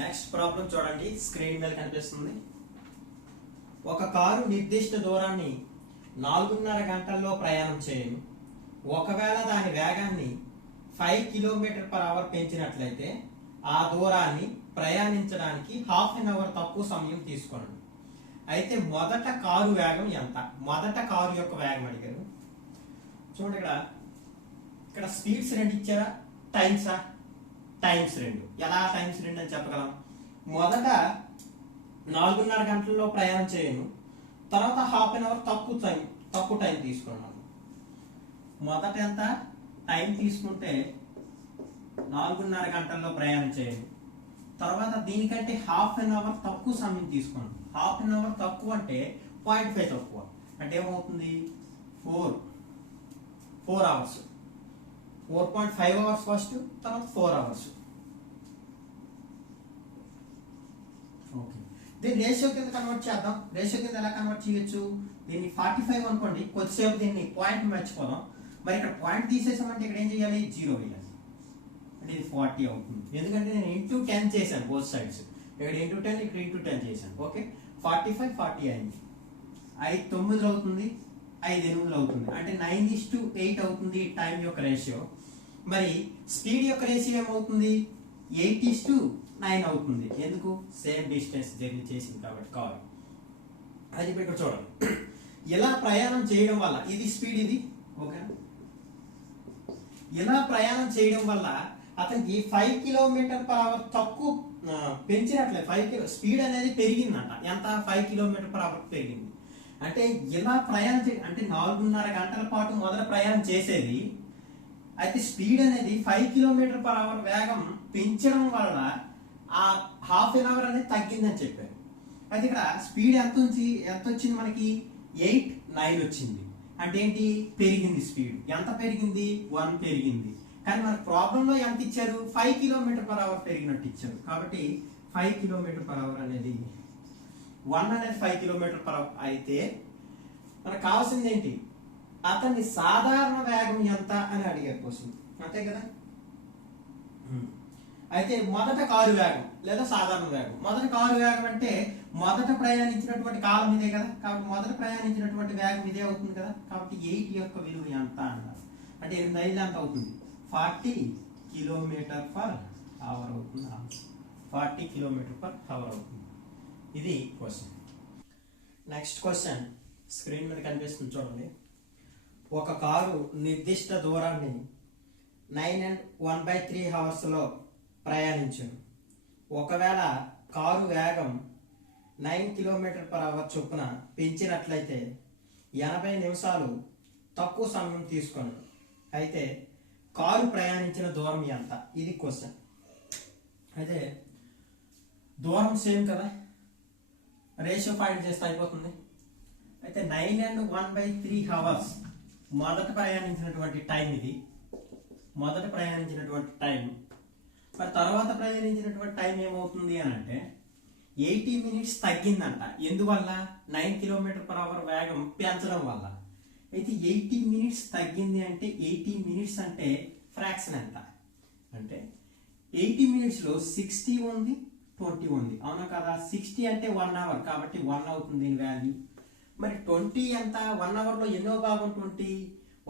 Next problem చూడండి, screen మీద కనిపిస్తుంది. ఒక కారు నిర్దిష్ట దూరాన్ని 4.5 గంటల్లో ప్రయాణం చేయను. ఒకవేళ దాని వేగాన్ని 5 km/h పెంచినట్లయితే ఆ దూరాన్ని ప్రయాణించడానికి హాఫ్ అన్ అవర్ తక్కువ సమయం తీసుకోండి. అయితే మొదట కారు వేగం ఎంత? మొదట కారు యొక్క వేగం అడిగారు. చూడండి, ఇక్కడ స్పీడ్స్ రెండు ఇచ్చారా, టైమ్సా? టైమ్స్ రెండు. ఎలా టైమ్స్ రెండు అని చెప్పగలం? మొదట 4.5 గంటల్లో ప్రయాణం చేయను, తర్వాత హాఫ్ అన్ అవర్ తక్కువ టైం తీసుకున్నాను. మొదట ఎంత టైం తీసుకుంటే 4.5 గంటల్లో ప్రయాణం చేయను, తర్వాత దీనికంటే హాఫ్ అన్ అవర్ తక్కువ సమయం తీసుకున్నాను. హాఫ్ అన్ అవర్ తక్కువ అంటే 0.5 తక్కువ అంటే ఏమవుతుంది? 4 అవర్స్. 4.5 అవర్స్ ఫస్ట్, తర్వాత 4 అవర్స్. ఓకే, దీన్ని రేషియో కింద కన్వర్ట్ చేద్దాం. రేషియో కింద ఎలా కన్వర్ట్ చేయొచ్చు? దీన్ని 45 అనుకోండి, కొద్దిసేపు దీన్ని పాయింట్ మర్చిపోదాం. మరి ఇక్కడ పాయింట్ తీసేసామంటే ఇక్కడ ఏం చేయాలి? 0 వేయాలి. అంటే ఇది 40 అవుతుంది, ఎందుకంటే నేను ఇంటూ 10 చేశాను బోత్ సైడ్స్. ఇక్కడ ఇంటూ 10, ఇక్కడ ఇంటూ 10 చేశాను. ఓకే, 45 40 అయింది. 5 9 అవుతుంది, 5 8 అవుతుంది, అంటే 9:8 అవుతుంది టైం యొక్క రేషియో. మరి స్పీడ్ యొక్క రేషియో ఏమవుతుంది? 8:9 అవుతుంది. ఎందుకు? సేమ్ డిస్టెన్స్ జర్నీ చేసింది కాబట్టి కారు. అది ఇక్కడ చూడండి, ఇలా ప్రయాణం చేయడం వల్ల ఇది స్పీడ్, ఇది ఓకేనా? ఇలా ప్రయాణం చేయడం వల్ల అతనికి 5 km/h తక్కువ పెంచినట్లే. 5 స్పీడ్ అనేది పెరిగిందంట. ఎంత? 5 km/h పెరిగింది. అంటే ఇలా ప్రయాణం అంటే 4.5 గంటల పాటు మొదట ప్రయాణం చేసేది, అయితే స్పీడ్ అనేది 5 km/h వేగం పెంచడం వల్ల ఆ హాఫ్ అన్ అవర్ అనేది తగ్గిందని చెప్పారు. అయితే ఇక్కడ స్పీడ్ ఎంత వచ్చింది మనకి? 8 9 వచ్చింది. అంటే ఏంటి? పెరిగింది స్పీడ్. ఎంత పెరిగింది? 1 పెరిగింది. కానీ మన ప్రాబ్లంలో ఎంత ఇచ్చారు? 5 km/h పెరిగినట్టు ఇచ్చారు. కాబట్టి 5 km/h అనేది 1 అనేది 5 km/h అయితే మనకు కావాల్సింది ఏంటి? అతని సాధారణ వేగం ఎంత అని అడిగారు క్వశ్చన్, అంతే కదా? అయితే మొదట కారు వేగం లేదా సాధారణ వేగం. మొదట కారు వేగం అంటే మొదట ప్రయాణించినటువంటి కాలం ఇదే కదా, కాబట్టి మొదట ప్రయాణించినటువంటి వేగం ఇదే అవుతుంది కదా. కాబట్టి 8 యొక్క విలువ ఎంత అన్నారు. అంటే 8 మైళ్ళు ఎంత అవుతుంది? 40 km/h అవుతుంది. 40 km/h అవుతుంది. ఇది క్వశ్చన్. నెక్స్ట్ క్వశ్చన్ స్క్రీన్ మీద కనిపిస్తుంది చూడండి. ఒక కారు నిర్దిష్ట దూరాన్ని 9 1/3 అవర్స్లో ప్రయాణించును. ఒకవేళ కారు వేగం 9 km/h చొప్పున పెంచినట్లయితే 80 నిమిషాలు తక్కువ సమయం తీసుకొను. అయితే కారు ప్రయాణించిన దూరం ఎంత? ఇది క్వశ్చన్. అయితే దూరం సేమ్ కదా, రేషియో ఫైండ్ చేస్తే అయిపోతుంది. అయితే 9 1/3 అవర్స్ మొదట ప్రయాణించినటువంటి టైం ఇది. మొదట ప్రయాణించినటువంటి టైం. మరి తర్వాత ప్రయాణించినటువంటి టైం ఏమవుతుంది అని అంటే 80 మినిట్స్ తగ్గిందంట. ఎందువల్ల? 9 km/h వేగం పెంచడం వల్ల. అయితే 80 మినిట్స్ తగ్గింది అంటే 80 మినిట్స్ అంటే ఫ్రాక్షన్ ఎంత? అంటే 80 మినిట్స్లో 60 ఉంది, 20 ఉంది, అవునా కదా? 60 అంటే 1 అవర్, కాబట్టి 1 అవుతుంది దీని వాల్యూ. మరి 20 ఎంత? 1 అవర్లో ఎన్నో భాగం 20?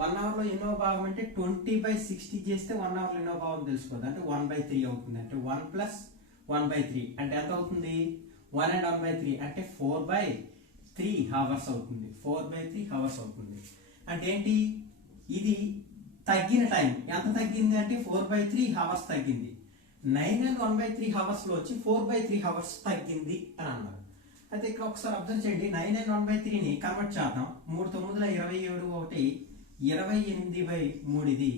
1 అవర్లో ఎన్నో భాగం అంటే 20/60 చేస్తే 1 అవర్లో ఎన్నో భాగం తెలుసుకోవద్దు. అంటే 1/3 అవుతుంది. అంటే 1 + 1/3 అంటే ఎంత అవుతుంది? 1 and 1/3 అంటే 4/3 అవర్స్ అవుతుంది. 4/3 అవర్స్ అవుతుంది. అంటే ఏంటి? ఇది తగ్గిన టైం ఎంత తగ్గింది అంటే 4/3 అవర్స్ తగ్గింది. 9 and 1/3 అవర్స్లో వచ్చి 4/3 అవర్స్ తగ్గింది అని అన్నారు. అయితే ఇక్కడ ఒకసారి అబ్జర్వ్ చేయండి. 9 and 1/3ని కన్వర్ట్ చేద్దాం. 3 9 27 ఒకటి 28/3 ఇది.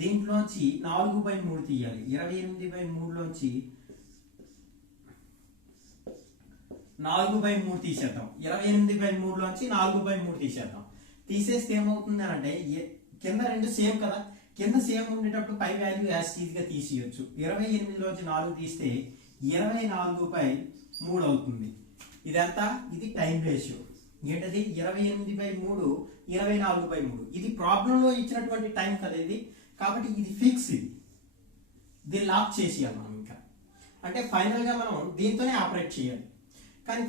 దీంట్లోంచి 4/3 తీయాలి. 28/3లోంచి 4/3 తీసేద్దాం. 28/3లోంచి 4/3 తీసేద్దాం. తీసేస్తే ఏమవుతుంది అని అంటే కింద రెండు సేమ్ కదా, కింద సేమ్ ఉండేటప్పుడు పై వాల్యూ యాజ్ ఈజీగా తీసేయచ్చు. 28లోంచి 4 తీస్తే 24/3 అవుతుంది. ఇదంతా ఇది టైం రేషియో. ఏంటది? 28/3 24/3. ఇది ప్రాబ్లంలో ఇచ్చినటువంటి టైం కదా ఇది. కాబట్టి ఇది ఫిక్స్. ఇది దీన్ని లాక్ చేసేయాలి మనం. ఇంకా అంటే ఫైనల్ గా మనం దీంతోనే ఆపరేట్ చేయాలి. కానీ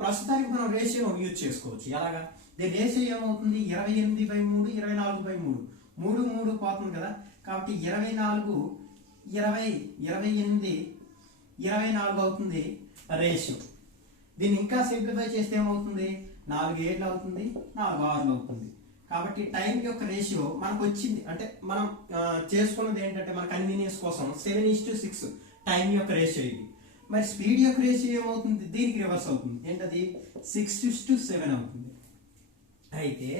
ప్రస్తుతానికి మనం రేషియో యూజ్ చేసుకోవచ్చు. ఎలాగా? దీని రేషియో ఏమవుతుంది? 28/3 24/3 3 3 పోతుంది కదా. కాబట్టి 24 20 28 24 అవుతుంది రేషియో. దీన్ని ఇంకా సింప్లిఫై చేస్తే ఏమవుతుంది? 4 7 అవుతుంది, 4 6 అవుతుంది. కాబట్టి టైం యొక్క రేషియో మనకు వచ్చింది. అంటే మనం చేసుకున్నది ఏంటంటే మన కన్వీనియన్స్ కోసం 7:6 టైం యొక్క రేషియో ఇది. మరి స్పీడ్ యొక్క రేషియో ఏమవుతుంది? దీనికి రివర్స్ అవుతుంది. ఏంటది? 6:7 అవుతుంది. అయితే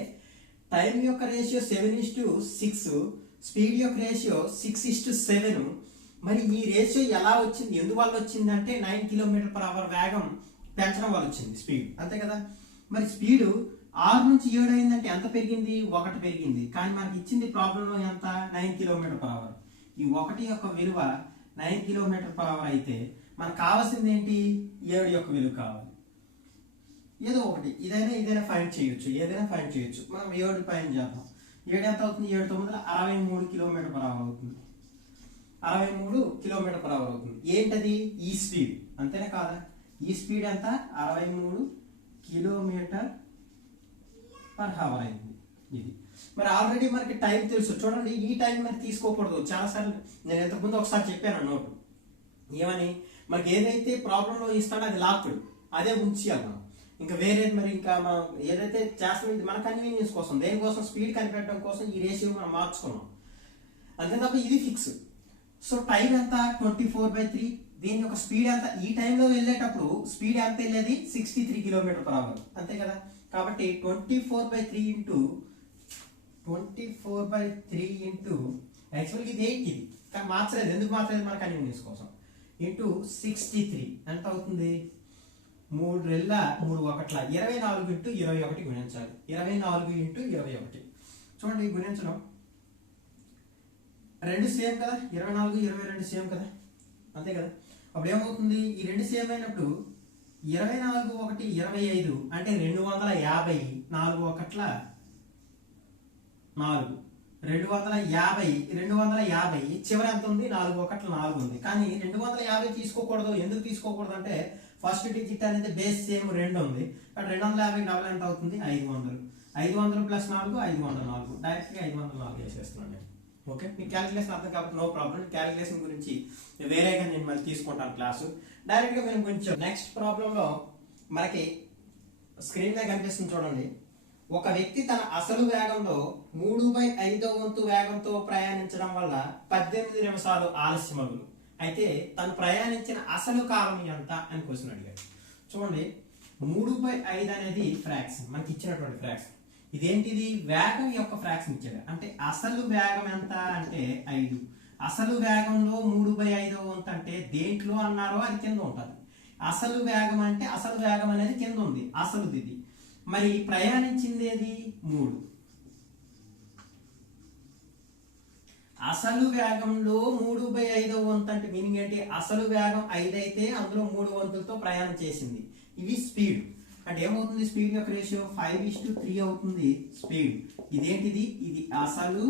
టైం యొక్క రేషియో 7:6, స్పీడ్ యొక్క రేషియో 6:7. మరి ఈ రేషియో ఎలా వచ్చింది? ఎందువల్ల వచ్చింది అంటే 9 km/h వేగం పెంచడం వల్ల వచ్చింది స్పీడ్, అంతే కదా. మరి స్పీడ్ 6 నుంచి 7 అయిందంటే ఎంత పెరిగింది? 1 పెరిగింది. కానీ మనకి ఇచ్చింది ప్రాబ్లంలో ఎంత? 9 km/h. ఈ 1 యొక్క విలువ 9 km/h అయితే మనకు కావాల్సింది ఏంటి? 7 యొక్క విలువ కావాలి. ఏదో ఒకటి, ఇదైనా ఫైండ్ చేయొచ్చు, ఏదైనా ఫైండ్ చేయొచ్చు. మనం 7 ఫైండ్ చేద్దాం. 7 ఎంత అవుతుంది? 7 9 63 km/h అవుతుంది. 63 km/h అవుతుంది. ఏంటది? ఈ స్పీడ్, అంతేనా కాదా? ఈ స్పీడ్ ఎంత? 63 km/h అయింది ఇది. మరి ఆల్రెడీ మనకి టైం తెలుసు. చూడండి, ఈ టైం మరి తీసుకోకూడదు. చాలాసార్లు నేను ఇంతకుముందు ఒకసారి చెప్పాను నోటు ఏమని, మనకి ఏదైతే ప్రాబ్లంలో ఇస్తాడో అది లాక్డ్, అదే ఉంచేయాలి మనం. ఇంకా వేరేది మరి ఇంకా మనం ఏదైతే చేస్తామో ఇది మన కన్వీనియన్స్ కోసం, దేనికోసం? స్పీడ్ కనిపెట్టడం కోసం ఈ రేషియో మనం మార్చుకున్నాం, అంతే తప్ప ఇది ఫిక్స్. సో టైం ఎంత? 24/3. దీని యొక్క స్పీడ్ ఎంత? ఈ టైంలో వెళ్ళేటప్పుడు స్పీడ్ ఎంత వెళ్ళేది? 63 km/h, అంతే కదా. కాబట్టి 24/3 ఇంటూ యాక్చువల్గా ఇది 8 ఇది, కానీ మార్చలేదు. ఎందుకు మార్చలేదు? మన కన్వీనియన్స్ కోసం. ఇంటూ 63 ఎంత అవుతుంది? 3 రెళ్ళ 3 1 24 ఇంటూ 21 గుణించాలి. 24 ఇంటూ 21 చూడండి, గుణించడం రెండు సేమ్ కదా. 24 22 సేమ్ కదా, అంతే కదా. అప్పుడు ఏమవుతుంది? ఈ రెండు సేమ్ అయినప్పుడు 24 1 25 అంటే 250 4 1 4 250 చివరి ఎంత ఉంది? 4 1 4 ఉంది. కానీ 250 తీసుకోకూడదు. ఎందుకు తీసుకోకూడదు అంటే ఫస్ట్ డిజిట్ అనేది బేస్ సేమ్ 2 ఉంది. కానీ 250 డబల్ ఎంత అవుతుంది? 500. 500 + 4 504. డైరెక్ట్గా 504 వేసేస్తున్నాను నేను. ఓకే, మీకు క్యాలిక్యులేషన్ అర్థం కాబట్టి నో ప్రాబ్లం. క్యాలిక్యులేషన్ గురించి వేరేగా నేను మళ్ళీ తీసుకుంటాను క్లాసు. డైరెక్ట్గా మేము కొంచెం నెక్స్ట్ ప్రాబ్లంలో మనకి స్క్రీన్ మీద కనిపిస్తుంది చూడండి. ఒక వ్యక్తి తన అసలు వేగంలో 3/5వ వంతు వేగంతో ప్రయాణించడం వల్ల 18 నిమిషాలు ఆలస్యమగును. అయితే తను ప్రయాణించిన అసలు కాలం ఎంత అని క్వశ్చన్ అడిగాడు. చూడండి, 3/5 అనేది ఫ్రాక్షన్, మనకి ఇచ్చినటువంటి ఫ్రాక్షన్. ఇదేంటిది? వేగం యొక్క ఫ్రాక్షన్ ఇచ్చాడు. అంటే అసలు వేగం ఎంత అంటే 5. అసలు వేగంలో 3/5వ వంతు అంటే దేంట్లో అన్నారో అది కింద ఉంటుంది. అసలు వేగం అంటే అసలు వేగం అనేది కింద ఉంది, అసలుది ఇది. మరి ప్రయాణించింది ఏది? 3. అసలు వేగంలో 3/5వ వంతు అంటే మీనింగ్ ఏంటి? అసలు వేగం 5 అయితే అందులో 3 వంతులతో ప్రయాణం చేసింది. ఇవి స్పీడ్. అంటే ఏమవుతుంది? స్పీడ్ యొక్క రేషియో 5:3 అవుతుంది స్పీడ్. ఇదేంటిది? ఇది అసలు,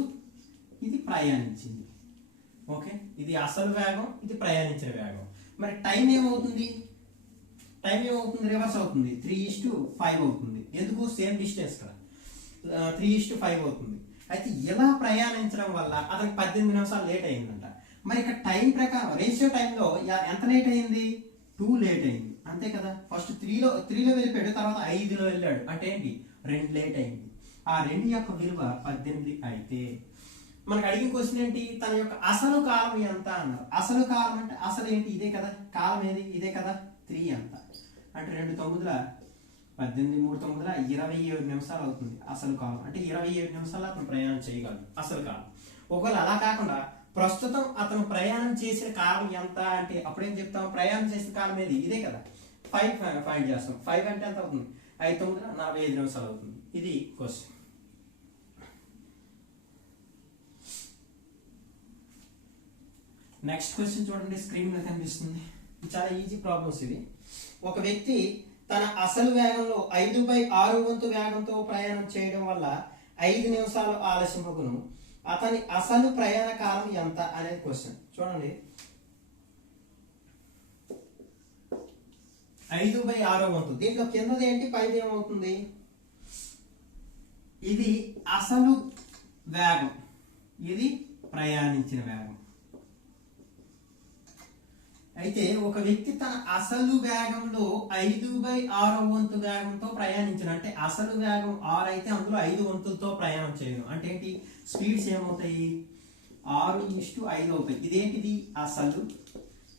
ఇది ప్రయాణించింది. ఓకే, ఇది అసలు వేగం, ఇది ప్రయాణించిన వేగం. మరి టైం ఏమవుతుంది? టైం ఏమవుతుంది? రివర్స్ అవుతుంది. 3:5 అవుతుంది. ఎందుకు? సేమ్ డిస్టెన్స్ కదా, 3:5 అవుతుంది. అయితే ఇలా ప్రయాణించడం వల్ల అతనికి 18 నిమిషాలు లేట్ అయిందంట. మరి ఇక్కడ టైం ప్రకారం రేషియో టైంలో ఎంత లేట్ అయింది? 2 లేట్ అయింది, అంతే కదా. ఫస్ట్ 3లో వెళ్ళిపోయాడు, తర్వాత 5లో వెళ్ళాడు. అంటే ఏంటి? 2 లేట్ అయింది. ఆ 2 యొక్క విలువ 18 అయితే మనకు అడిగిన క్వశ్చన్ ఏంటి? తన యొక్క అసలు కాలం ఎంత అన్నారు. అసలు కాలం అంటే అసలు ఏంటి? ఇదే కదా కాలం, ఏది? ఇదే కదా. 3 ఎంత అంటే 2 9 18 3 9 27 నిమిషాలు అవుతుంది అసలు కాలం. అంటే 27 నిమిషాలు అతను ప్రయాణం చేయగలడు అసలు కాలం. ఒకవేళ అలా కాకుండా ప్రస్తుతం అతను ప్రయాణం చేసిన కాలం ఎంత అంటే అప్పుడేం చెప్తాం? ప్రయాణం చేసిన కాలం ఏది? ఇదే కదా. 5 ఫైండ్ చేస్తాం. 5 అంటే ఎంత అవుతుంది? 5 9 45 నిమిషాలు అవుతుంది. ఇది క్వశ్చన్. నెక్స్ట్ క్వశ్చన్ చూడండి, స్క్రీన్ మీద కనిపిస్తుంది. చాలా ఈజీ ప్రాబ్లమ్స్ ఇవి. ఒక వ్యక్తి తన అసలు వేగంలో 5/6 వంతు వేగంతో ప్రయాణం చేయడం వల్ల 5 నిమిషాలు ఆలస్యమగును. అతని అసలు ప్రయాణ కాలం ఎంత అనేది క్వశ్చన్. చూడండి, 5/6 వంతు. దీంట్లో కిందది ఏంటి, పైది ఏమవుతుంది? ఇది అసలు వేగం, ఇది ప్రయాణించిన వేగం. అయితే ఒక వ్యక్తి తన అసలు వేగంలో 5/6 వంతు వేగంతో ప్రయాణించిన, అంటే అసలు వేగం 6 అయితే అందులో 5 వంతులతో ప్రయాణం చేయను. అంటే ఏంటి, స్పీడ్స్ ఏమవుతాయి, 6:5 అవుతాయి. ఇదేంటిది అసలు,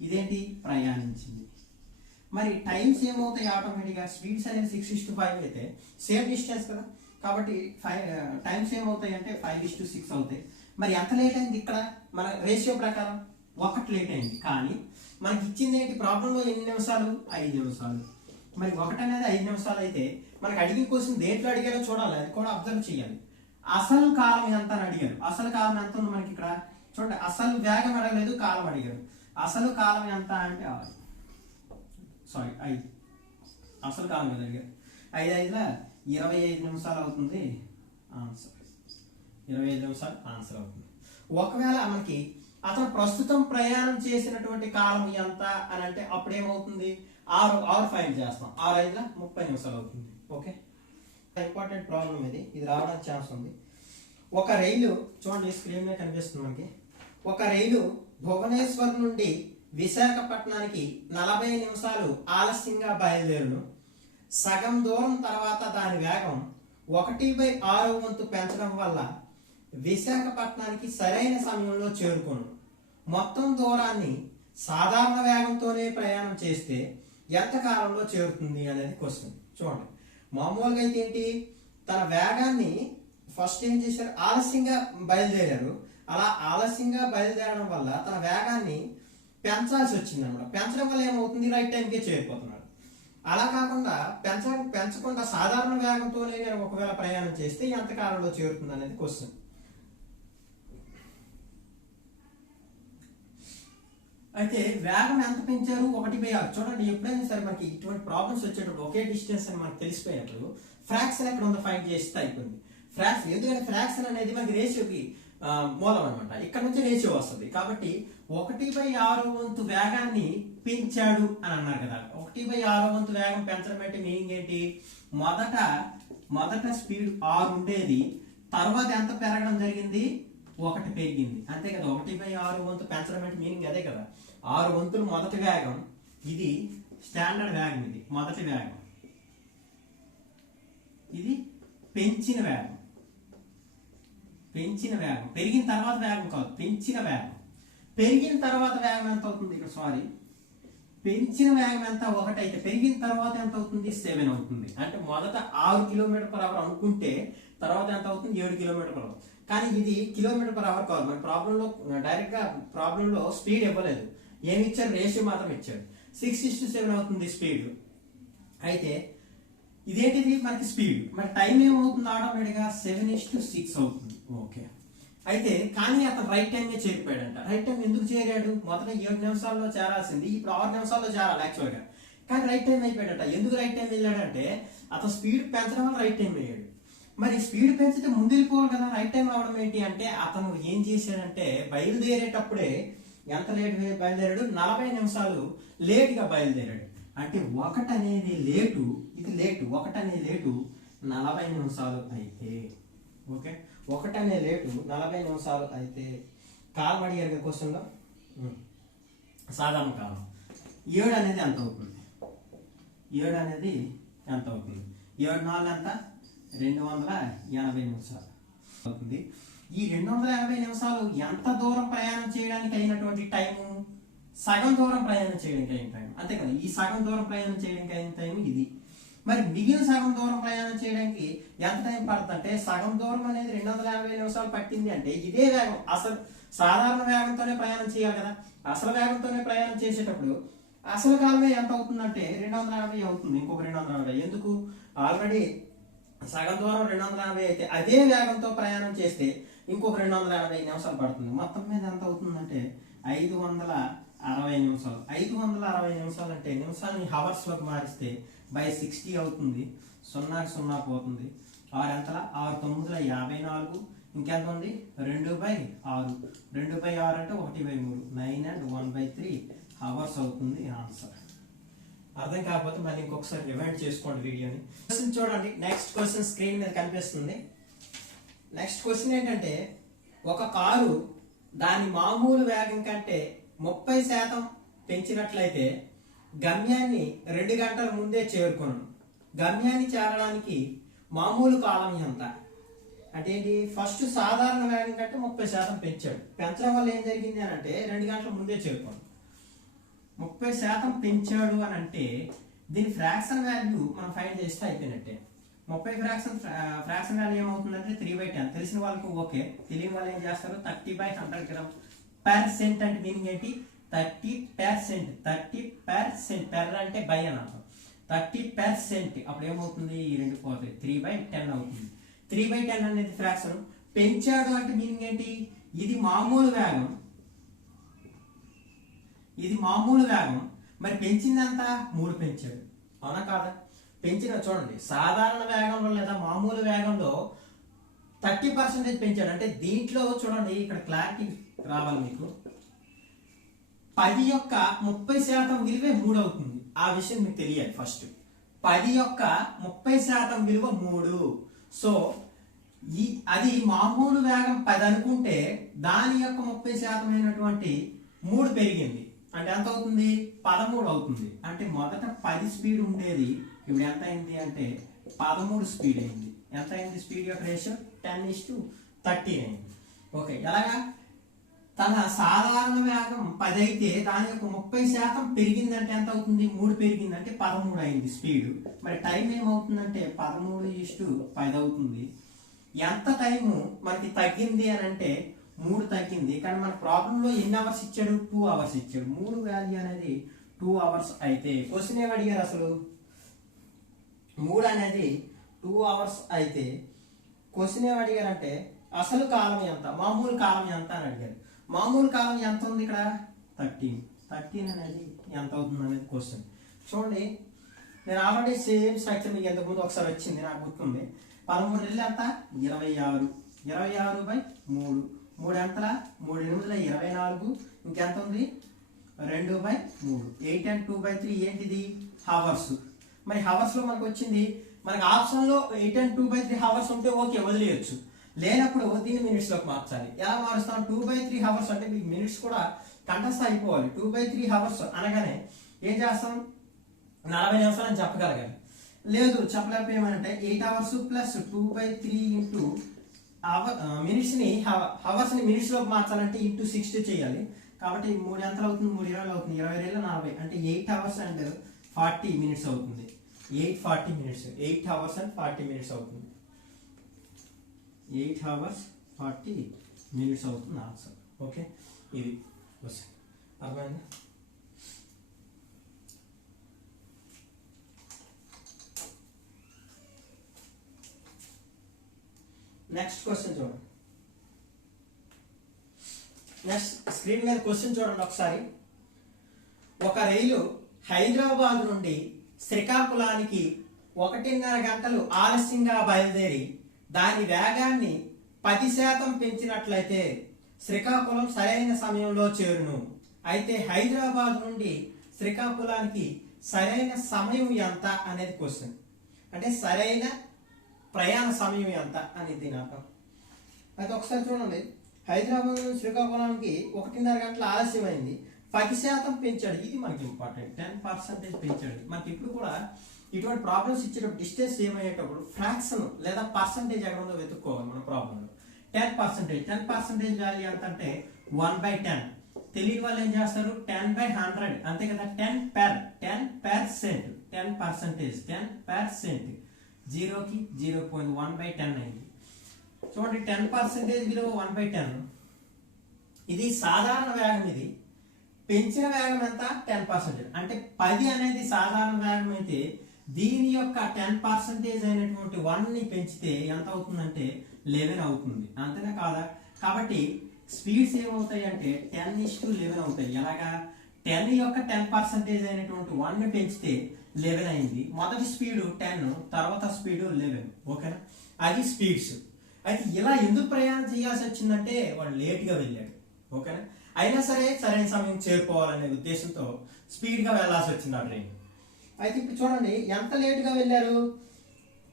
ఇదేంటి ప్రయాణించింది. మరి టైమ్స్ ఏమవుతాయి ఆటోమేటిక్గా, స్పీడ్స్ అనేది 6:5 అయితే సేమ్ డిస్టెన్స్ కదా, కాబట్టి టైమ్స్ ఏమవుతాయి అంటే 5:6 అవుతాయి. మరి ఎంత లేట్ అయింది ఇక్కడ, మన రేషియో ప్రకారం 1 లేట్ అయింది. కానీ మనకి ఇచ్చింది ఏంటి, ప్రాబ్లంలో ఎన్ని నిమిషాలు, 5 నిమిషాలు. మరి 1 అనేది 5 నిమిషాలు అయితే మనకి అడిగిన క్వశ్చన్ దేంట్లో అడిగారో చూడాలి, అది కూడా అబ్జర్వ్ చేయాలి. అసలు కాలం ఎంత అని అడిగారు. అసలు కాలం ఎంత ఉంది మనకి ఇక్కడ చూడండి, అసలు వేగం అడగలేదు, కాలం అడిగారు. అసలు కాలం ఎంత అంటే 5, అసలు కాలం కదా అడిగారు. 5 25 నిమిషాలు అవుతుంది ఆన్సర్. 25 నిమిషాలు ఆన్సర్ అవుతుంది. ఒకవేళ మనకి అతను ప్రస్తుతం ప్రయాణం చేసినటువంటి కాలం ఎంత అని అంటే అప్పుడు ఏమవుతుంది, 6 ఫైండ్ చేస్తాం. 6 30 నిమిషాలు అవుతుంది. ఓకే, ఇంపార్టెంట్ ప్రాబ్లం ఇది రావడానికి ఛాన్స్ ఉంది. ఒక రైలు చూడండి, స్క్రీన్ మీద కనిపిస్తుంది మనకి. ఒక రైలు భువనేశ్వర్ నుండి విశాఖపట్నానికి 40 నిమిషాలు ఆలస్యంగా బయలుదేరును. సగం దూరం తర్వాత దాని వేగం 1/6 వంతు పెంచడం వల్ల విశాఖపట్నానికి సరైన సమయంలో చేరుకోను. మొత్తం దూరాన్ని సాధారణ వేగంతోనే ప్రయాణం చేస్తే ఎంత కాలంలో చేరుతుంది అనేది క్వశ్చన్. చూడండి, మామూలుగా అయితే ఏంటి, తన వేగాన్ని ఫస్ట్ ఏం చేశారు, ఆలస్యంగా బయలుదేరారు. అలా ఆలస్యంగా బయలుదేరడం వల్ల తన వేగాన్ని పెంచాల్సి వచ్చింది అనమాట. పెంచడం వల్ల ఏమవుతుంది, రైట్ టైంకే చేరిపోతున్నాడు. అలా కాకుండా పెంచకుండా సాధారణ వేగంతోనే ఒకవేళ ప్రయాణం చేస్తే ఎంత కాలంలో చేరుతుంది అనేది క్వశ్చన్. అయితే వేగం ఎంత పెంచారు, 1/6. చూడండి, ఎప్పుడైనా సరే మనకి ఇటువంటి ప్రాబ్లమ్స్ వచ్చేటప్పుడు ఒకే డిస్టెన్స్ అని మనకు తెలిసిపోయినప్పుడు ఫ్రాక్షన్ ఎక్కడ ఉందో ఫైండ్ చేస్తే అయిపోయింది. ఫ్రాక్షన్, ఎందుకంటే ఫ్రాక్షన్ అనేది మనకి రేషియోకి మూలం అనమాట. ఇక్కడ నుంచి రేషియో వస్తుంది. కాబట్టి 1/6 వంతు వేగాన్ని పెంచాడు అని అన్నారు కదా. 1/6 వంతు వేగం పెంచడం అంటే మీనింగ్ ఏంటి, మొదట స్పీడ్ 6 ఉండేది, తర్వాత ఎంత పెరగడం జరిగింది, 1 పెరిగింది, అంతే కదా. 1/6 వంతు పెంచడం అంటే మీనింగ్ అదే కదా. 6 వంతులు మొదటి వేగం, ఇది స్టాండర్డ్ వేగం, ఇది మొదటి వేగం, ఇది పెంచిన వేగం. పెరిగిన తర్వాత వేగం కాదు, పెంచిన వేగం. పెరిగిన తర్వాత వేగం ఎంత అవుతుంది ఇక్కడ, సారీ, పెంచిన వేగం ఎంత 1 అయితే పెరిగిన తర్వాత ఎంత అవుతుంది, 7 అవుతుంది. అంటే మొదట 6 km/h అనుకుంటే తర్వాత ఎంత అవుతుంది, 7 km/h. కానీ ఇది km/h కాదు. మన ప్రాబ్లంలో డైరెక్ట్ గా ప్రాబ్లంలో స్పీడ్ ఇవ్వలేదు, ఏమి ఇచ్చారు, రేషియో మాత్రం ఇచ్చాడు. 6:7 అవుతుంది స్పీడ్. అయితే ఇదేంటిది మనకి స్పీడ్, మరి టైం ఏమవుతుంది, ఆటోమేటిక్ గా 7:6 అవుతుంది. ఓకే, అయితే కానీ అతను రైట్ టైం చేరిపోయాడంట. రైట్ టైం ఎందుకు చేరాడు, మొదట 7 నిమిషాల్లో చేరాల్సింది ఇప్పుడు 6 నిమిషాల్లో చేరాలి యాక్చువల్ గా, కానీ రైట్ టైం అయిపోయాడట. ఎందుకు రైట్ టైం వెళ్ళాడంటే అతను స్పీడ్ పెంచడం వల్ల రైట్ టైం అయ్యాడు. మరి స్పీడ్ పెంచితే ముందు వెళ్ళిపోవాలి కదా, రైట్ టైం అవడం ఏంటి అంటే అతను ఏం చేశాడంటే బయలుదేరేటప్పుడే ఎంత లేట్ బయలుదేరాడు, 40 నిమిషాలు లేట్ గా బయలుదేరాడు. అంటే 1 అనేది లేటు, ఇది లేటు, 1 అనేది లేటు 40 నిమిషాలు అయితే, ఓకే, 1 అనే లేటు 40 నిమిషాలు అయితే కాలం అడిగారు కదా క్వశ్చన్లో, సాధారణ కాలం 7 అనేది ఎంత అవుతుంది, 7 అనేది ఎంత అవుతుంది, 7×4 ఎంత, 280 నిమిషాలు అవుతుంది. ఈ 280 నిమిషాలు ఎంత దూరం ప్రయాణం చేయడానికి అయినటువంటి టైము, సగం దూరం ప్రయాణం చేయడానికి అయిన టైం, అంతే కదా. ఈ సగం దూరం ప్రయాణం చేయడానికి అయిన టైం ఇది. మరి మిగిలిన సగం దూరం ప్రయాణం చేయడానికి ఎంత టైం పడుతుంది అంటే, సగం దూరం అనేది 250 నిమిషాలు పట్టింది అంటే ఇదే వేగం, అసలు సాధారణ వేగంతోనే ప్రయాణం చేయాలి కదా. అసలు వేగంతోనే ప్రయాణం చేసేటప్పుడు అసలు కాలమే ఎంత అవుతుందంటే 250 అవుతుంది, ఇంకొక 250. ఎందుకు, ఆల్రెడీ సగం దూరం 250 అయితే అదే వేగంతో ప్రయాణం చేస్తే ఇంకొక 250 నిమిషాలు పడుతుంది. మొత్తం మీద ఎంత అవుతుందంటే 560 నిమిషాలు. 560 నిమిషాలు అంటే నిమిషాలని హవర్స్ లోకి మారిస్తే by 60 అవుతుంది. 0 పోతుంది. 6 ఎంతలా, 6 9 54. ఇంకెంత ఉంది, 2/6. 2/6 అంటే 1/3. 9 and 1/3 అవర్స్ అవుతుంది ఆన్సర్. అర్థం కాకపోతే మళ్ళీ ఇంకొకసారి రివైండ్ చేసుకోండి వీడియోని. క్వశ్చన్ చూడండి, నెక్స్ట్ క్వశ్చన్ స్క్రీన్ మీద కనిపిస్తుంది. నెక్స్ట్ క్వశ్చన్ ఏంటంటే, ఒక కారు దాని మామూలు వేగం కంటే 30% పెంచినట్లయితే గమ్యాన్ని 2 గంటల ముందే చేరుకును. గమ్యాన్ని చేరడానికి మామూలు కాలం ఎంత? అంటే ఏంటి, ఫస్ట్ సాధారణ వేగం కంటే 30% పెంచాడు. పెంచడం వల్ల ఏం జరిగింది అని అంటే 2 గంటల ముందే చేరుకోండి. 30% పెంచాడు అని అంటే దీని ఫ్రాక్షన్ వాల్యూ మనం ఫైండ్ చేస్తే అయిపోయినట్టే. 30 ఫ్రాక్షన్ వాల్యూ ఏమవుతుందంటే 3/10. తెలిసిన వాళ్ళకు ఓకే, తెలియని వాళ్ళు ఏం చేస్తారు 30/100 గ్రామ్. % అంటే మీనింగ్ ఏంటి, 30%. 30% పెర్ అంటే బై అని అర్థం. 30%. అప్పుడు ఏమవుతుంది, ఈ 2 పోతాయి, 3/10 అవుతుంది. 3/10 అనేది ఫ్రాక్షన్. పెంచాడు అంటే మీనింగ్ ఏంటి, ఇది మామూలు వేగం, ఇది మామూలు వేగం, మరి పెంచిందంతా 3 పెంచాడు, అవునా కాదా? పెంచిన చూడండి, సాధారణ వేగంలో లేదా మామూలు వేగంలో 30% పెంచాడు. అంటే దీంట్లో చూడండి, ఇక్కడ క్లారిటీ రావాలి మీకు. 10 యొక్క 30% విలువే 3 అవుతుంది. ఆ విషయం మీకు తెలియాలి. ఫస్ట్ 10 యొక్క 30% విలువ 3. సో అది మామూలు వేగం 10 అనుకుంటే దాని యొక్క 30% అయినటువంటి 3 పెరిగింది. అంటే ఎంత అవుతుంది, 13 అవుతుంది. అంటే మొదట 10 స్పీడ్ ఉండేది, ఇప్పుడు ఎంత అయింది అంటే 13 స్పీడ్ అయింది. ఎంత అయింది స్పీడ్ యొక్క రేషియో, 10:13 అయింది. ఓకే, ఎలాగా, తన సాధారణ వేగం 10 అయితే దాని యొక్క 30% పెరిగిందంటే ఎంత అవుతుంది, 3 పెరిగిందంటే 13 అయింది స్పీడ్. మరి టైం ఏమవుతుందంటే 13:10 అవుతుంది. ఎంత టైము మనకి తగ్గింది అని అంటే 3 తగ్గింది. కానీ మన ప్రాబ్లంలో ఎన్ని అవర్స్ ఇచ్చాడు, 2 అవర్స్ ఇచ్చాడు. 3 వాల్యూ అనేది 2 అవర్స్ అయితే క్వశ్చన్ ఏమి అడిగారు, అసలు 3 అనేది 2 అవర్స్ అయితే క్వశ్చన్ ఏమి అడిగారంటే అసలు కాలం ఎంత, మామూలు కాలం ఎంత అని అడిగారు. మామూలు కాలం ఎంత ఉంది ఇక్కడ, 13 అనేది ఎంత అవుతుంది అనేది క్వశ్చన్. చూడండి, నేను ఆల్రెడీ సేమ్ స్ట్రక్చర్ మీకు ఎంతకుముందు ఒకసారి వచ్చింది, నాకు గుర్తుంది. 13 రెళ్ళు ఎంత, 26. 26/3. 3 ఎంతల, 3 8 24. ఇంకెంత ఉంది, 2/3. 8 and 2/3 ఏంటిది, హవర్స్. మరి హవర్స్ లో మనకు వచ్చింది, మనకి ఆప్షన్ లో 8 and 2/3 హవర్స్ ఉంటే ఓకే, వదిలేయచ్చు. లేనప్పుడు దీన్ని మినిట్స్ లోకి మార్చాలి. ఎలా మారుస్తాం, 2/3 హవర్స్ అంటే మీకు మినిట్స్ కూడా కంటెస్ట్ అయిపోవాలి. 2/3 హవర్స్ అనగానే ఏం చేస్తాం, 40 నిమిషాలు అని చెప్పగలగాలి. లేదు చెప్పలేకపోయామంటే 8 అవర్స్ ప్లస్ 2/3 ఇంటూ మినిట్స్ ని హవర్స్ ని మినిట్స్ లోకి మార్చాలంటే ఇంటూ 60 చేయాలి. కాబట్టి 3 ఎంతలు అవుతుంది, 3 20 అవుతుంది. 20 2 40 అంటే 8 అవర్స్ అండ్ 40 మినిట్స్ అవుతుంది. 8:40 మినిట్స్, 8 అవర్స్ అండ్ 40 మినిట్స్ అవుతుంది. 8 అవర్స్ 40 మినిట్స్ అవుతుంది ఆన్సర్. ఓకే, ఇది అర్థమైందా? నెక్స్ట్ క్వశ్చన్ చూడండి. నెక్స్ట్ స్క్రీన్ మీద క్వశ్చన్ చూడండి ఒకసారి. ఒక రైలు హైదరాబాద్ నుండి శ్రీకాకుళానికి 1.5 గంటలు ఆలస్యంగా బయలుదేరి దాని వేగాన్ని 10% పెంచినట్లయితే శ్రీకాకుళం సరైన సమయంలో చేరును. అయితే హైదరాబాద్ నుండి శ్రీకాకుళానికి సరైన సమయం ఎంత అనేది క్వశ్చన్. అంటే సరైన ప్రయాణ సమయం ఎంత అనేది అర్థం. అయితే ఒకసారి చూడండి, హైదరాబాద్ నుండి శ్రీకాకుళానికి 1.5 గంటల ఆలస్యమైంది, 10% పెంచాడు. ఇది మనకి ఇంపార్టెంట్, 10% పెంచాడు. మనకి ఇప్పుడు కూడా ఇటువంటి ప్రాబ్లమ్స్ ఇచ్చేటప్పుడు డిస్టెన్స్ ఏమయ్యేటప్పుడు ఫ్రాక్షన్ లేదా పర్సంటేజ్ ఎక్కడ ఉందో వెతుక్కోవాలి మన ప్రాబ్లంలో. 10% వాల్యూ ఎంత అంటే 1/10. తెలియని వాళ్ళు ఏం చేస్తారు, 10/100 అంతే కదా. 10%. 10%. 0కి 0.1/10 అయింది. చూడండి, 10% విలువ 1/10. ఇది సాధారణ వేగం, ఇది పెంచిన వేగం ఎంత, 10%. అంటే 10 అనేది సాధారణ వేగం అయితే దీని యొక్క 10% అయినటువంటి 1 ని పెంచితే ఎంత అవుతుందంటే 11 అవుతుంది, అంతేనా కాదా? కాబట్టి స్పీడ్స్ ఏమవుతాయి అంటే 10:11 అవుతాయి. ఎలాగా, 10 యొక్క 10% అయినటువంటి 1 ని పెంచితే 11 అయింది. మొదటి స్పీడ్ 10, తర్వాత స్పీడ్ 11. ఓకేనా, అది స్పీడ్స్. అయితే ఇలా ఎందుకు ప్రయాణం చేయాల్సి వచ్చిందంటే వాడు లేట్గా వెళ్ళాడు. ఓకేనా, అయినా సరే సరైన సమయం చేరుకోవాలనే ఉద్దేశంతో స్పీడ్గా వెళ్లాల్సి వచ్చింది ఆ ట్రైన్. అయితే ఇప్పుడు చూడండి ఎంత లేట్గా వెళ్ళారు,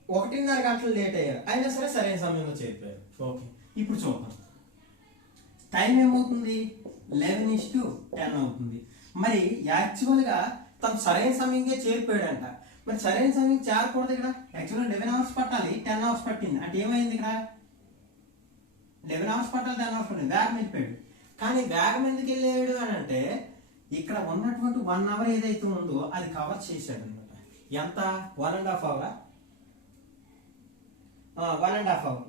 1.5 గంటలు లేట్ అయ్యారు, అయినా సరే సరైన సమయంలో చేరిపోయారు. ఓకే, ఇప్పుడు చూద్దాం టైం ఏమవుతుంది, 11:10 అవుతుంది. మరి యాక్చువల్గా తను సరైన సమయంగా చేరిపోయాడంట. మరి సరైన సమయం చేరకూడదు ఇక్కడ, యాక్చువల్గా 11 అవర్స్ పట్టాలి, 10 అవర్స్ పట్టింది. అంటే ఏమైంది ఇక్కడ, 11 అవర్స్ పట్టాలి, 10 అవర్స్ పట్టింది, వేగం వెళ్ళిపోయాడు. కానీ వేగం ఎందుకు వెళ్ళాడు అని అంటే ఇక్కడ ఉన్నటువంటి 1 అవర్ ఏదైతే ఉందో అది కవర్ చేశాడు అనమాట. ఎంత, 1.5 అవర్, 1.5 అవర్,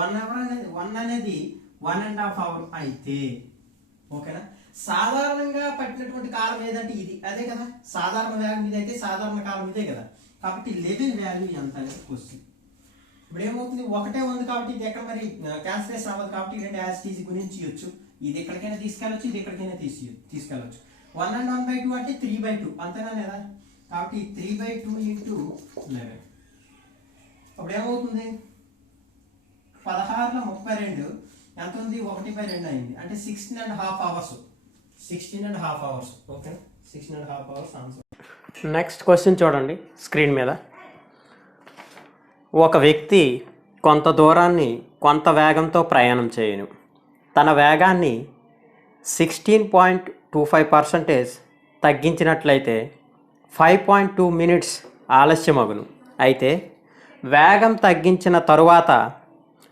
1 అవర్ అనేది 1.5 అవర్ అయితే ఓకేనా. సాధారణంగా పట్టినటువంటి కాలం ఏదంటే ఇది, అదే కదా సాధారణ వేగం ఇది అయితే సాధారణ కాలం ఇదే కదా. కాబట్టి లెవెల్ వాల్యూ ఎంత అనేది క్వశ్చన్. ఇప్పుడు ఏమవుతుంది, ఒకటే ఉంది కాబట్టి ఇది ఎక్కడ మరి క్యాన్సిలేషన్ అవ్వదు కాబట్టి రెండు యాసిటీజీ గురించి ఇవ్వచ్చు. ఇది ఎక్కడికైనా తీసుకెళ్ళచ్చు, ఇది ఎక్కడికైనా తీసుకెళ్ళచ్చు. 1 and 1/2 అంటే 3/2 అంతేనా లేదా. కాబట్టి 3/2 into 11 అప్పుడు ఏమవుతుంది, 16 × 32 ఎంత ఉంది, 1/2 అయింది. అంటే 16.5 hours, 16.5 hours. Okay, 16.5 hours answer. Next question చూడండి స్క్రీన్ మీద. ఒక వ్యక్తి కొంత దూరాన్ని కొంత వేగంతో ప్రయాణం చేయను. తన వేగాన్ని 16.25% తగ్గించినట్లయితే 5.2 minutes ఆలస్యమగును. అయితే వేగం తగ్గించిన తరువాత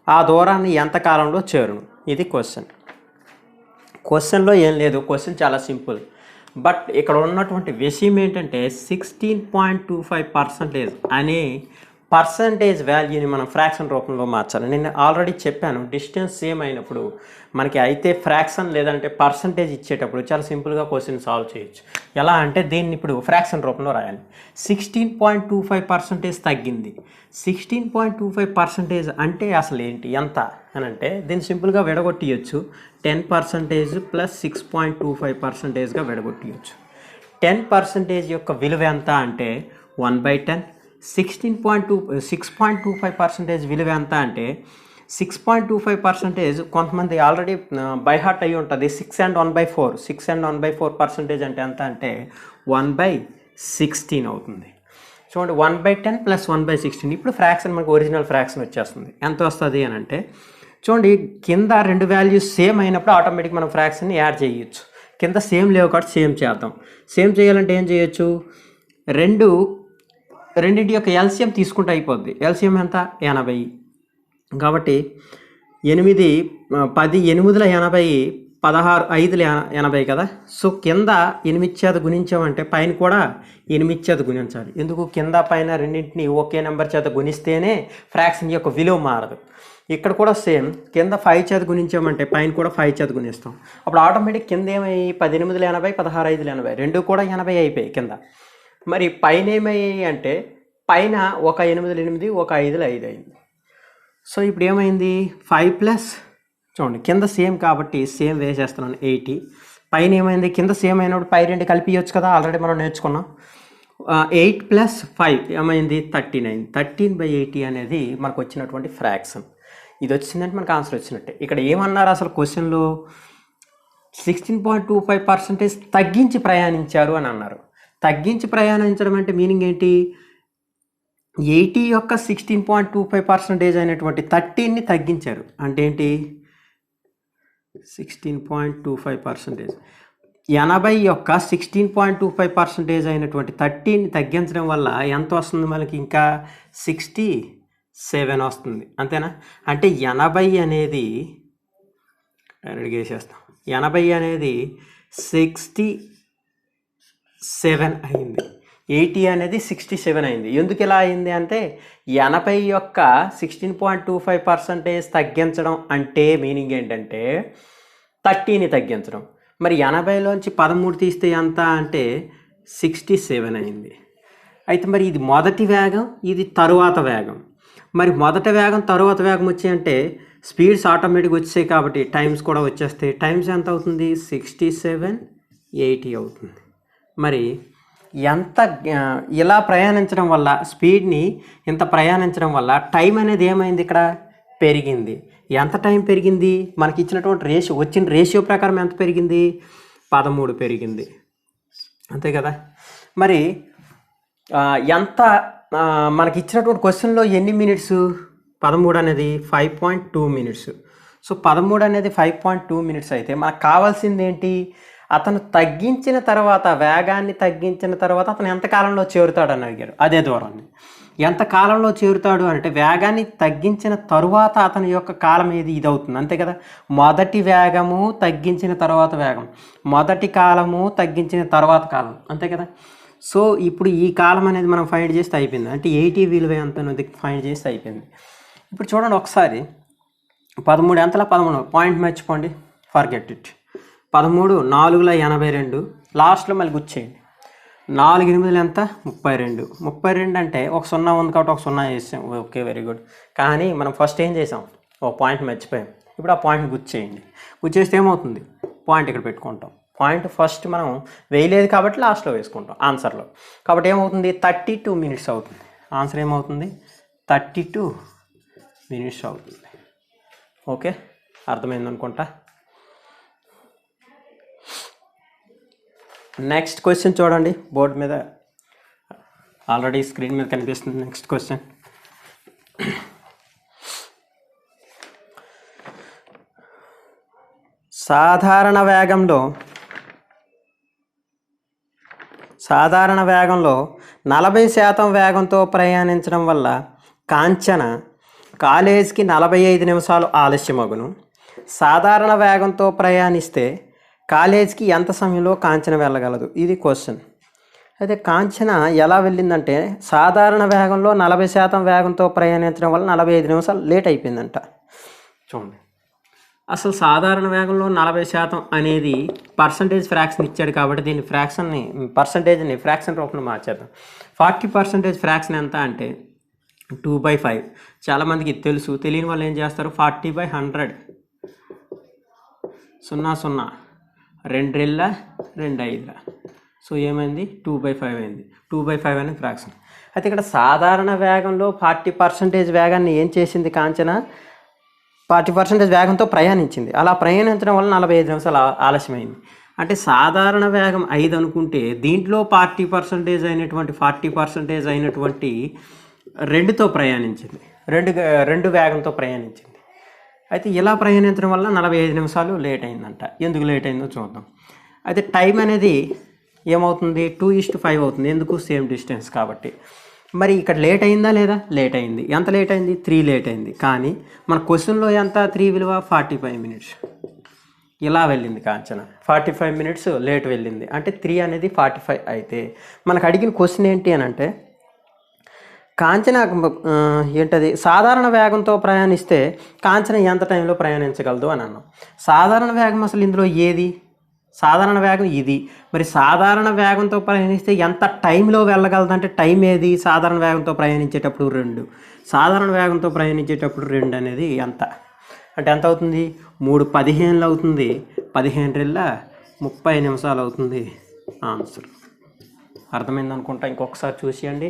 ఆ దూరాన్ని ఎంత కాలంలో చేరును? ఇది క్వశ్చన్. క్వశ్చన్లో ఏం లేదు, క్వశ్చన్ చాలా సింపుల్. బట్ ఇక్కడ ఉన్నటువంటి విషయం ఏంటంటే 16.25% అనే పర్సంటేజ్ వాల్యూని మనం ఫ్రాక్షన్ రూపంలో మార్చాలి. నేను ఆల్రెడీ చెప్పాను, డిస్టెన్స్ సేమ్ అయినప్పుడు మనకి అయితే ఫ్రాక్షన్ లేదంటే పర్సంటేజ్ ఇచ్చేటప్పుడు చాలా సింపుల్గా క్వశ్చన్ సాల్వ్ చేయొచ్చు. ఎలా అంటే దీన్ని ఇప్పుడు ఫ్రాక్షన్ రూపంలో రాయాలి. 16.25% తగ్గింది. 16.25% అంటే అసలు ఏంటి, ఎంత అని అంటే దీన్ని సింపుల్గా విడగొట్టియచ్చు. 10% + 6.25%గా విడగొట్టియచ్చు. 10% యొక్క విలువ ఎంత అంటే 1/10. 6.25% విలువ ఎంత అంటే 6.25%. కొంతమంది ఆల్రెడీ బై హార్ట్ అయ్యి ఉంటుంది. 6 and 1/4, 6 and 1/4% అంటే ఎంత అంటే 1/16 అవుతుంది. చూడండి, 1/10 + 1/16. ఇప్పుడు ఫ్రాక్షన్ మనకు ఒరిజినల్ ఫ్రాక్షన్ వచ్చేస్తుంది. ఎంత వస్తుంది అని అంటే చూడండి, కింద రెండు వాల్యూస్ సేమ్ అయినప్పుడు ఆటోమేటిక్ మనం ఫ్రాక్షన్ని యాడ్ చేయొచ్చు. కింద సేమ్ లేవు కాబట్టి సేమ్ చేద్దాం. సేమ్ చేయాలంటే ఏం చేయొచ్చు, రెండింటి యొక్క ఎల్సిఎం తీసుకుంటే అయిపోద్ది. ఎల్సిఎం ఎంత, 80. కాబట్టి 8, 10, 8 80, 16, 5 80 కదా. సో కింద 8 చేత గుణించామంటే పైన కూడా 8 చేత గుణించాలి. ఎందుకు, కింద పైన రెండింటిని ఒకే నెంబర్ చేత గుణిస్తేనే ఫ్రాక్షన్ యొక్క విలువ మారదు. ఇక్కడ కూడా సేమ్, కింద 5 చేత గుణించామంటే పైన కూడా 5 చేత గుణిస్తాం. అప్పుడు ఆటోమేటిక్ కింద ఏమయ్యి 18 80, 16 5 80, రెండు కూడా 80 అయిపోయాయి కింద. మరి పైన ఏమయ్యాయి అంటే పైన ఒక 8 8, ఒక 5 5 అయింది. సో ఇప్పుడు ఏమైంది, 5 చూడండి కింద సేమ్ కాబట్టి సేమ్ వేసేస్తున్నాను 80. పైన ఏమైంది, కింద సేమ్ అయినప్పుడు పై రెండు కలిపియచ్చు కదా, ఆల్రెడీ మనం నేర్చుకున్నాం. 8 + 5 ఏమైంది, 39. 13/80 అనేది మనకు వచ్చినటువంటి ఫ్రాక్షన్. ఇది వచ్చిందంటే మనకు ఆన్సర్ వచ్చినట్టే. ఇక్కడ ఏమన్నారు అసలు క్వశ్చన్లో, 16.25% తగ్గించి ప్రయాణించారు అని అన్నారు. తగ్గించి ప్రయాణించడం అంటే మీనింగ్ ఏంటి, 80 యొక్క 16.25% అయినటువంటి 13ని తగ్గించారు. అంటే ఏంటి, 16.25%. 80 యొక్క 16.25% అయినటువంటి 13ని తగ్గించడం వల్ల ఎంత వస్తుంది మనకి, ఇంకా 67 వస్తుంది. అంతేనా. అంటే 80 అనేది డైరెక్ట్గా వేసేస్తాం. 80 అనేది 67 అయింది. 80 అనేది 67 అయింది. ఎందుకు ఇలా అయింది అంటే 80 యొక్క 16.25% తగ్గించడం అంటే మీనింగ్ ఏంటంటే 30ని తగ్గించడం. మరి 80లోంచి 13 తీస్తే ఎంత అంటే 67 అయింది. అయితే మరి ఇది మొదటి వేగం, ఇది తరువాత వేగం. మరి మొదట వేగం తరువాత వేగం వచ్చాయంటే స్పీడ్స్ ఆటోమేటిక్గా వచ్చాయి కాబట్టి టైమ్స్ కూడా వచ్చేస్తాయి. టైమ్స్ ఎంత అవుతుంది, 67 80 అవుతుంది. మరి ఎంత ఇలా ప్రయాణించడం వల్ల, స్పీడ్ని ఇంత ప్రయాణించడం వల్ల టైం అనేది ఏమైంది, ఇక్కడ పెరిగింది. ఎంత టైం పెరిగింది, మనకి ఇచ్చినటువంటి వచ్చిన రేషియో ప్రకారం ఎంత పెరిగింది, 13 పెరిగింది. అంతే కదా. మరి ఎంత మనకి ఇచ్చినటువంటి క్వశ్చన్లో ఎన్ని మినిట్స్ 13 అనేది 5.2 మినిట్స్. సో 13 అనేది 5.2 మినిట్స్ అయితే మనకు కావాల్సింది ఏంటి, అతను తగ్గించిన తర్వాత వేగాన్ని తగ్గించిన తర్వాత అతను ఎంత కాలంలో చేరుతాడని అడిగారు. అదే దూరాన్ని ఎంత కాలంలో చేరుతాడు అంటే వేగాన్ని తగ్గించిన తరువాత అతని యొక్క కాలం ఏది ఇది అవుతుంది అంతే కదా. మొదటి వేగము తగ్గించిన తర్వాత వేగం, మొదటి కాలము తగ్గించిన తర్వాత కాలం అంతే కదా. సో ఇప్పుడు ఈ కాలం అనేది మనం ఫైండ్ చేస్తే అయిపోయింది, అంటే 80 విలువ ఎంత అనేది ఫైండ్ చేస్తే అయిపోయింది. ఇప్పుడు చూడండి ఒకసారి 13 ఎంతలా 13 పాయింట్ మర్చిపోండి, ఫర్గెట్ ఇట్. 13 4ల 82 లాస్ట్లో మళ్ళీ గుర్చేయండి. 4 8 ఎంత 32. 32 అంటే ఒక 0 ఉంది కాబట్టి ఒక 0 చేసాం, ఓకే వెరీ గుడ్. కానీ మనం ఫస్ట్ ఏం చేసాం, ఒక పాయింట్ మర్చిపోయాం. ఇప్పుడు ఆ పాయింట్ గుర్చేయండి, గుర్చేస్తే ఏమవుతుంది, పాయింట్ ఇక్కడ పెట్టుకుంటాం. పాయింట్ ఫస్ట్ మనం వేయలేదు కాబట్టి లాస్ట్లో వేసుకుంటాం ఆన్సర్లో. కాబట్టి ఏమవుతుంది 32 మినిట్స్ అవుతుంది. ఆన్సర్ ఏమవుతుంది 32 మినిట్స్ అవుతుంది. ఓకే అర్థమైంది అనుకుంటా. నెక్స్ట్ క్వశ్చన్ చూడండి, బోర్డు మీద ఆల్రెడీ స్క్రీన్ మీద కనిపిస్తుంది. నెక్స్ట్ క్వశ్చన్, సాధారణ వేగంలో 40% వేగంతో ప్రయాణించడం వల్ల కాంచన కాలేజీకి 45 నిమిషాలు ఆలస్యమగును. సాధారణ వేగంతో ప్రయాణిస్తే కాలేజీకి ఎంత సమయంలో కాంచన వెళ్ళగలదు, ఇది క్వశ్చన్. అయితే కాంచన ఎలా వెళ్ళిందంటే సాధారణ వేగంలో 40% వేగంతో ప్రయాణించడం వల్ల 45 నిమిషాలు లేట్ అయిపోయిందంట. చూడండి అసలు సాధారణ వేగంలో 40% అనేది పర్సంటేజ్ ఫ్రాక్షన్ ఇచ్చాడు కాబట్టి దీన్ని పర్సంటేజ్ని ఫ్రాక్షన్ రూపంలో మార్చేద్దాం. 40% ఫ్రాక్షన్ ఎంత అంటే 2/5. చాలామందికి తెలుసు, తెలియని వాళ్ళు ఏం చేస్తారు 40/100 0 2 2 5. సో ఏమైంది 2/5 అయింది. 2/5 అనేది ఫ్రాక్షన్. అయితే ఇక్కడ సాధారణ వేగంలో 40% వేగాన్ని ఏం చేసింది కాంచన, 40% వేగంతో ప్రయాణించింది. అలా ప్రయాణించడం వల్ల 45 నిమిషాలు ఆలస్యమైంది. అంటే సాధారణ వేగం 5 అనుకుంటే దీంట్లో 40% అయినటువంటి 2తో ప్రయాణించింది, రెండు వేగంతో ప్రయాణించింది. అయితే ఇలా ప్రయాణించడం వల్ల 45 నిమిషాలు లేట్ అయిందంట. ఎందుకు లేట్ అయిందో చూద్దాం. అయితే టైం అనేది ఏమవుతుంది 2:5 అవుతుంది, ఎందుకు సేమ్ డిస్టెన్స్ కాబట్టి. మరి ఇక్కడ లేట్ అయిందా లేదా, లేట్ అయింది. ఎంత లేట్ అయింది 3 లేట్ అయింది. కానీ మన క్వశ్చన్లో ఎంత 3 విలువ 45 మినిట్స్. ఇలా వెళ్ళింది కాంచన, 45 మినిట్స్ లేట్ వెళ్ళింది. అంటే 3 అనేది 45 అయితే మనకు అడిగిన క్వశ్చన్ ఏంటి అని అంటే కాంచన ఏంటది సాధారణ వేగంతో ప్రయాణిస్తే కాంచన ఎంత టైంలో ప్రయాణించగలదు అని అన్నాం. సాధారణ వేగం అసలు ఇందులో ఏది, సాధారణ వేగం ఇది. మరి సాధారణ వేగంతో ప్రయాణిస్తే ఎంత టైంలో వెళ్ళగలదు అంటే టైం ఏది, సాధారణ వేగంతో ప్రయాణించేటప్పుడు 2, సాధారణ వేగంతో ప్రయాణించేటప్పుడు 2 అనేది ఎంత అంటే ఎంత అవుతుంది 3:15 అవుతుంది. 15 30 నిమిషాలు అవుతుంది ఆన్సర్. అర్థమైంది అనుకుంటా. ఇంకొకసారి చూసేయండి.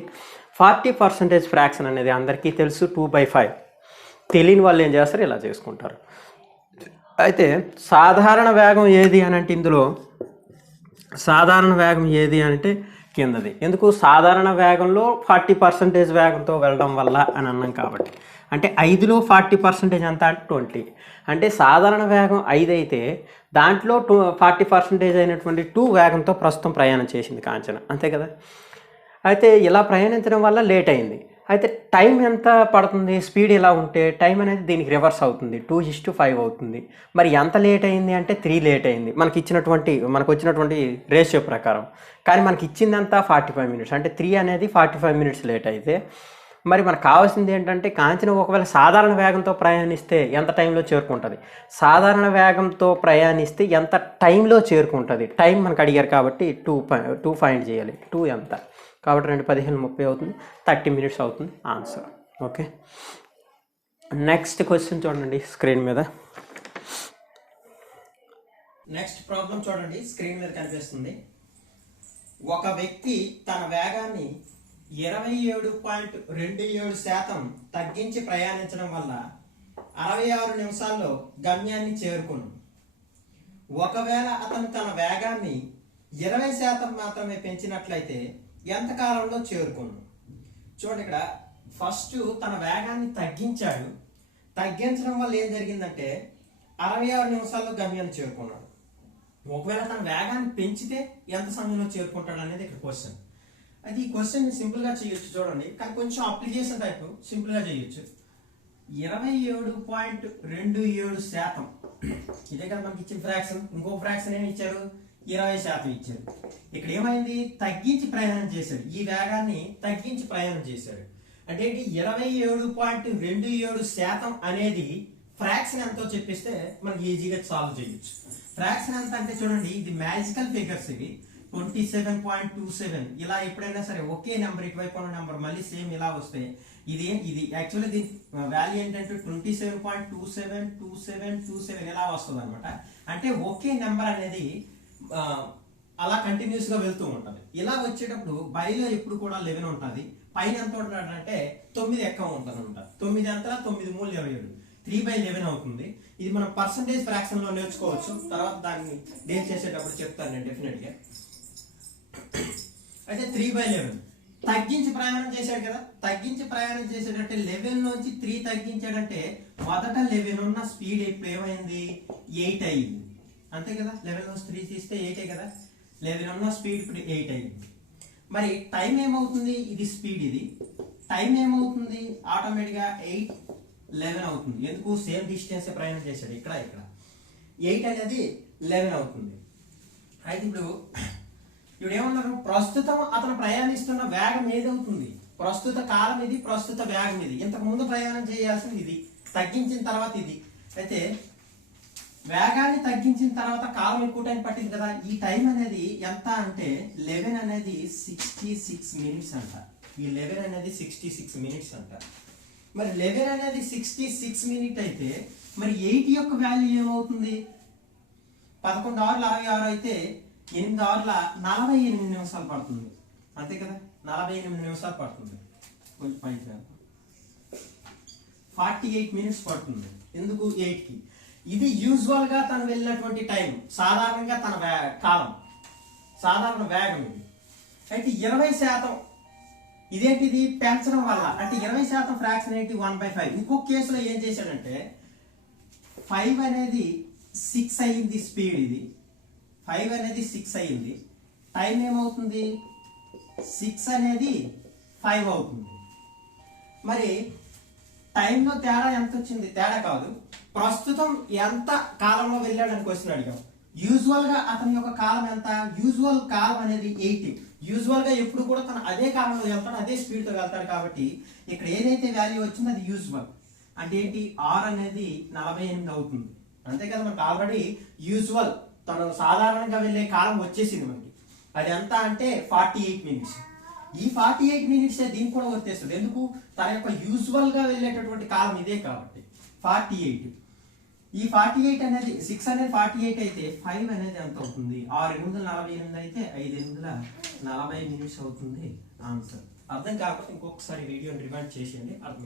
40% ఫ్రాక్షన్ అనేది అందరికీ తెలుసు 2/5. తెలియని వాళ్ళు ఏం చేస్తారు ఇలా చేసుకుంటారు. అయితే సాధారణ వేగం ఏది అని అంటే ఇందులో సాధారణ వేగం ఏది అంటే కిందది. ఎందుకు సాధారణ వేగంలో 40% వేగంతో వెళ్ళడం వల్ల అని అన్నాం కాబట్టి. అంటే 5లో 40% ఎంత అంటే 20. అంటే సాధారణ వేగం 5 అయితే దాంట్లో 40% అయినటువంటి 2 వేగంతో ప్రస్తుతం ప్రయాణం చేసింది కాంచన, అంతే కదా. అయితే ఇలా ప్రయాణించడం వల్ల లేట్ అయింది. అయితే టైం ఎంత పడుతుంది, స్పీడ్ ఇలా ఉంటే టైం అనేది దీనికి రివర్స్ అవుతుంది, 2:5 అవుతుంది. మరి ఎంత లేట్ అయింది అంటే 3 లేట్ అయింది మనకు వచ్చినటువంటి రేషియో ప్రకారం. కానీ మనకి ఇచ్చిందంతా 45 మినిట్స్. అంటే 3 అనేది 45 మినిట్స్ లేట్ అయితే మరి మనకు కావాల్సింది ఏంటంటే కాంచన ఒకవేళ సాధారణ వేగంతో ప్రయాణిస్తే ఎంత టైంలో చేరుకుంటుంది, సాధారణ వేగంతో ప్రయాణిస్తే ఎంత టైంలో చేరుకుంటుంది. టైం మనకు అడిగారు కాబట్టి 2 ఫైండ్ చేయాలి. 2 ఎంత కాబట్టి 2 15 30 అవుతుంది, 30 మినిట్స్ అవుతుంది ఆన్సర్. ఓకే నెక్స్ట్ క్వశ్చన్ చూడండి స్క్రీన్ మీద. నెక్స్ట్ ప్రాబ్లం చూడండి స్క్రీన్ మీద కనిపిస్తుంది. ఒక వ్యక్తి తన వేగాన్ని 27.27% తగ్గించి ప్రయాణించడం వల్ల 66 నిమిషాల్లో గమ్యాన్ని చేరుకును. ఒకవేళ అతను తన వేగాన్ని 20% మాత్రమే పెంచినట్లయితే ఎంత కాలంలో చేరుకున్నాడు. చూడండి ఇక్కడ ఫస్ట్ తన వేగాన్ని తగ్గించాడు. తగ్గించడం వల్ల ఏం జరిగిందంటే 66 నిమిషాల్లో గమ్యాన్ని చేరుకున్నాడు. ఒకవేళ తన వేగాన్ని పెంచితే ఎంత సమయంలో చేరుకుంటాడు అనేది ఇక్కడ క్వశ్చన్. అయితే ఈ క్వశ్చన్ సింపుల్ గా చేయొచ్చు చూడండి, కానీ కొంచెం అప్లికేషన్ టైప్ సింపుల్ గా చేయొచ్చు. 27.27% ఇదే కదా మనకి ఇచ్చిన ఫ్రాక్షన్. ఇంకో ఫ్రాక్షన్ ఏమి ఇచ్చారు, 20% ఇచ్చారు. ఇక్కడ ఏమైంది, తగ్గించి ప్రయాణం చేశాడు, ఈ వేగాన్ని తగ్గించి ప్రయాణం చేశాడు. అంటే 27.27% అనేది ఫ్రాక్షన్ ఎంతో చెప్పిస్తే మనకి ఈజీగా సాల్వ్ చేయొచ్చు. ఫ్రాక్షన్ ఎంత అంటే చూడండి, ఇది మ్యాజికల్ ఫిగర్స్, ఇవి 27.27 ఇలా ఎప్పుడైనా సరే ఒకే నెంబర్ ఇటువైపు ఉన్న నెంబర్ మళ్ళీ సేమ్ ఇలా వస్తాయి. ఇది యాక్చువల్లీ దీని వాల్యూ ఏంటంటే 27.272727 ఇలా వస్తుంది అనమాట. అంటే ఒకే నెంబర్ అనేది అలా కంటిన్యూస్ గా వెళ్తూ ఉంటది. ఇలా వచ్చేటప్పుడు బైలో ఎప్పుడు కూడా 11 ఉంటుంది, పైన ఎంత ఉంటాడు అంటే 9 ఎక్కువ ఉంటుంది అనమాట. 9 ఎంత, 9 3 27, 3/11 అవుతుంది. ఇది మనం పర్సంటేజ్ ఫ్రాక్షన్ లో నేర్చుకోవచ్చు, తర్వాత దాన్ని డీల్ చేసేటప్పుడు చెప్తాను నేను డెఫినెట్ గా. అయితే 3/11 తగ్గించి ప్రయాణం చేశాడు కదా, తగ్గించి ప్రయాణం చేసాడంటే 11 నుంచి 3 తగ్గించాడంటే మొదట 11 ఉన్న స్పీడ్ ఇప్పుడు ఏమైంది, 8 అయింది అంతే కదా. 11 నుంచి 3 తీస్తే 8 కదా, 11 ఉన్న స్పీడ్ ఇప్పుడు 8 అయింది. మరి టైం ఏమవుతుంది, ఇది స్పీడ్, ఇది టైం ఏమవుతుంది, ఆటోమేటిక్ గా 8:11 అవుతుంది. ఎందుకు, సేమ్ డిస్టెన్స్ ప్రయాణం చేశాడు, ఇక్కడ 8 అనేది 11 అవుతుంది. అయితే ఇప్పుడు ఏమన్నారు, ప్రస్తుతం అతను ప్రయాణిస్తున్న వేగం ఏదవుతుంది, ప్రస్తుత కాలం ఇది, ప్రస్తుత వేగం ఇది. ఇంతకు ముందు ప్రయాణం చేయాల్సింది ఇది, తగ్గించిన తర్వాత ఇది. అయితే వేగాన్ని తగ్గించిన తర్వాత కాలం ఎక్కువ టైం పట్టింది కదా, ఈ టైం అనేది ఎంత అంటే 11 అనేది 66 మినిట్స్ అంట. ఈ 11 అనేది 66 మినిట్స్ అంట. మరి 11 అనేది 66 మినిట్ అయితే మరి 8 యొక్క వాల్యూ ఏమవుతుంది, 11 అవర్ల 66 అయితే 8 అవర్ల 48 నిమిషాలు పడుతుంది అంతే కదా, 48 నిమిషాలు పడుతుంది. కొంచెం పైకి 48 మినిట్స్ పడుతుంది. ఎందుకు, 8 కి. ఇది యూజువల్ గా తను వెళ్ళినటువంటి టైం, సాధారణంగా తన కాలం, సాధారణ వేగం ఇది. అయితే 20% ఇదేంటిది పెంచడం వల్ల, అంటే 20% ఫ్రాక్షన్ ఏంటి, 1/5. ఇంకొక కేసులో ఏం చేశాడంటే 5 అనేది 6 అయింది స్పీడ్, ఇది 5 అనేది 6 అయింది, టైం ఏమవుతుంది, 6 అనేది 5 అవుతుంది. మరి టైంలో తేడా ఎంత వచ్చింది, తేడా కాదు, ప్రస్తుతం ఎంత కాలంలో వెళ్ళాడని క్వశ్చన్ అడిగాం. యూజువల్ గా అతని యొక్క కాలం ఎంత, యూజువల్ కాలం అనేది 8. యూజువల్ గా ఎప్పుడు కూడా తను అదే కాలంలో వెళ్తాడు, అదే స్పీడ్ తో వెళ్తాడు. కాబట్టి ఇక్కడ ఏదైతే వాల్యూ వచ్చిందో అది యూజువల్. అంటే ఏంటి, R అనేది 48 అవుతుంది అంతే కదా. మనకు ఆల్రెడీ యూజువల్ తను సాధారణంగా వెళ్ళే కాలం వచ్చేసింది మనకి. అది ఎంత అంటే 48 మినిట్స్. ఈ 48 మినిట్స్ దీనికి కూడా వర్తిస్తుంది. ఎందుకు, తన యొక్క యూజువల్ గా వెళ్ళేటటువంటి కాలం ఇదే కాబట్టి 48. ఈ 48 అనేది 6 అనేది 48 అయితే 5 అనేది ఎంత అవుతుంది, 6:48 అయితే 5:40 మినిట్స్ అవుతుంది ఆన్సర్. అర్థం కాకపోతే ఇంకొకసారి వీడియోని రిమైండ్ చేసేయండి. అర్థం